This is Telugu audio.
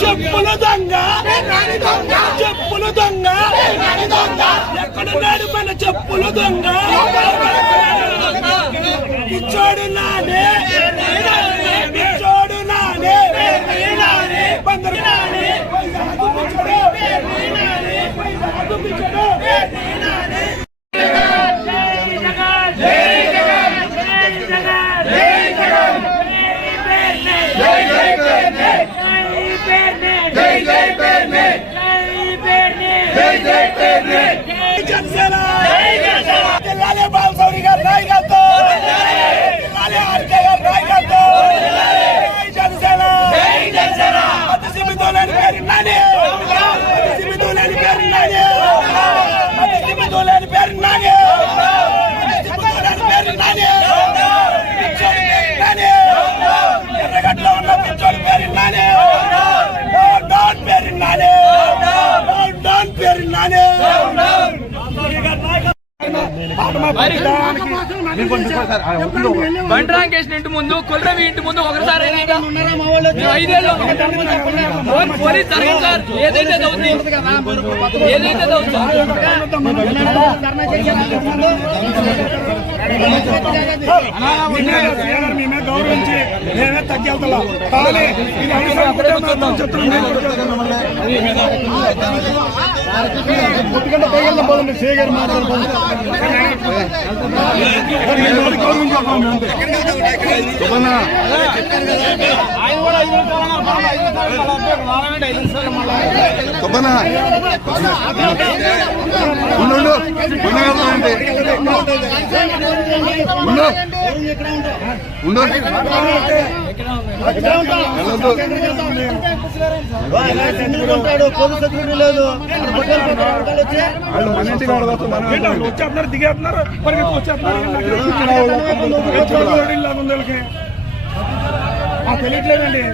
చెప్పుల దొంగ చెప్పుల దొంగ ఎక్కడున్నాడు మన చెప్పుల దొంగ పిచ్చోడు నానే పిచ్చోడు నానే బందరు బాలసౌరి గారు నాయకత్వం జనసేన అతిసిమితోలేని పేరు నాని అతిసిమితోలేని పేరు నాని అతిసిమితోలేని పేరు నాని అతిసిమితోలేని పేరు నాని పిచ్చోడి పేరు నాని ఎర్రగడ్డలో ఉన్న పిచ్చోడి పేరు నాని డౌన్ పేరు నాని డౌన్ పేరు నాని బండ్రాంకేష్ ఇంటి ముందు కుల్రవి ఇంటి ముందు ఒకసారి 5 ఏళ్ళు పోలీస్ జరగదు సార్. ఏదైతే మేమే గౌరవించి మేమే తగ్గెళ్తాం. కానీ ఇది కొద్దిగంట పైగా పోదండి సేగర్ మాట్లాడుతుంది. పోలీస్ సెక్యూరిటీ లేదు వచ్చేస్తున్నారు దిగేస్తున్నారు పరిగెత్తి వచ్చేస్తున్నారు తెలియట్లేదండి.